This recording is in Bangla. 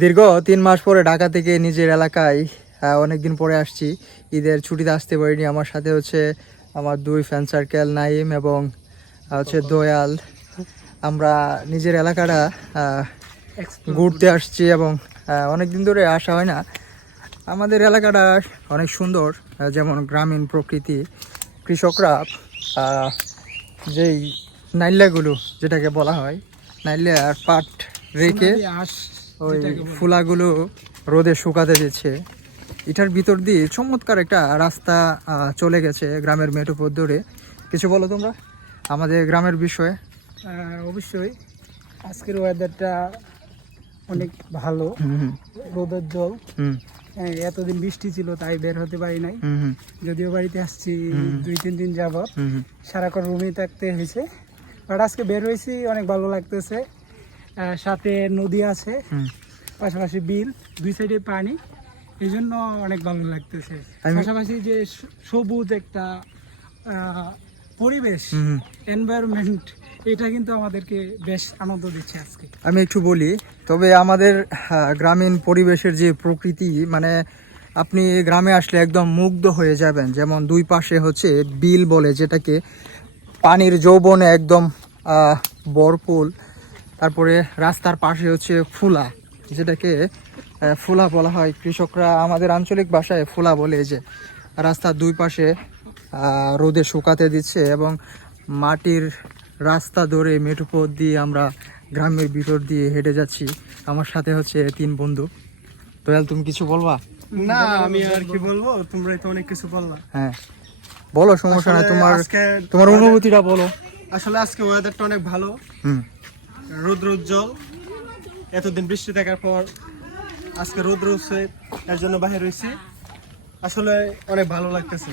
দীর্ঘ 3 মাস পরে ঢাকা থেকে নিজের এলাকায় অনেকদিন পরে আসছি। ঈদের ছুটিতে আসতে পারিনি। আমার সাথে হচ্ছে আমার 2 ফ্রেন্ড সার্কেল নাইম এবং হচ্ছে দয়াল। আমরা নিজের এলাকাটা ঘুরতে আসছি এবং অনেকদিন ধরে আসা হয় না। আমাদের এলাকাটা অনেক সুন্দর, যেমন গ্রামীণ প্রকৃতি, কৃষকরা যেই নাইলাগুলো যেটাকে বলা হয়, নাইলে আর পাট রেখে ওই ফুলাগুলো রোদে শুকাতে দিচ্ছে। এটার ভিতর দিয়ে চমৎকার একটা রাস্তা চলে গেছে গ্রামের মেঠোপথ ধরে। কিছু বলো তোমরা আমাদের গ্রামের বিষয়ে। অবশ্যই আজকের ওয়েদারটা অনেক ভালো, রোদের জল। এতদিন বৃষ্টি ছিল তাই বের হতে পারি নাই, যদিও বাড়িতে আসছি 2-3 দিন যাবত, সারাক্ষণ রুমেই থাকতে হয়েছে। বাট আজকে বের হয়েছি, অনেক ভালো লাগতেছে। সাথে নদী আছে, পাশাপাশি বিল, 2 সাইডে পানি, এই জন্য অনেক ভালো লাগতেছে। পাশাপাশি যে সবুজ একটা পরিবেশ, এনভায়রনমেন্ট, এটা কিন্তু আমাদেরকে বেশ আনন্দ দিচ্ছে আজকে। আমি একটু বলি, তবে আমাদের গ্রামীণ পরিবেশের যে প্রকৃতি, মানে আপনি গ্রামে আসলে একদম মুগ্ধ হয়ে যাবেন। যেমন 2 পাশে হচ্ছে বিল বলে যেটাকে, পানির যৌবনে একদম ভরপুর। তারপরে রাস্তার পাশে হচ্ছে ফুলা, যেটাকে ফুলা বলা হয়। কৃষকরা আমাদের আঞ্চলিক ভাষায় ফুলা বলে। যে রাস্তার 2 পাশে রোদে শুকাতে দিচ্ছে এবং মাটির রাস্তা ধরে মেঠোপথ দিয়ে আমরা গ্রামের ভিতর দিয়ে হেঁটে যাচ্ছি। আমার সাথে হচ্ছে 3 বন্ধু। দয়াল, তুমি কিছু বলবা? না, আমি আর কি বলবো, তোমরাই তো অনেক কিছু বললা। হ্যাঁ বলো, সমস্যা নাই, আসলে তোমার অনুভূতিটা বলো। আসলে আজকে ওয়েদারটা অনেক ভালো, রোদ উজ্জ্বল। এতদিন বৃষ্টি থাকার পর আজকে রোদ রয়েছে, এর জন্য বাইরে রয়েছি। আসলে অনেক ভালো লাগতেছে।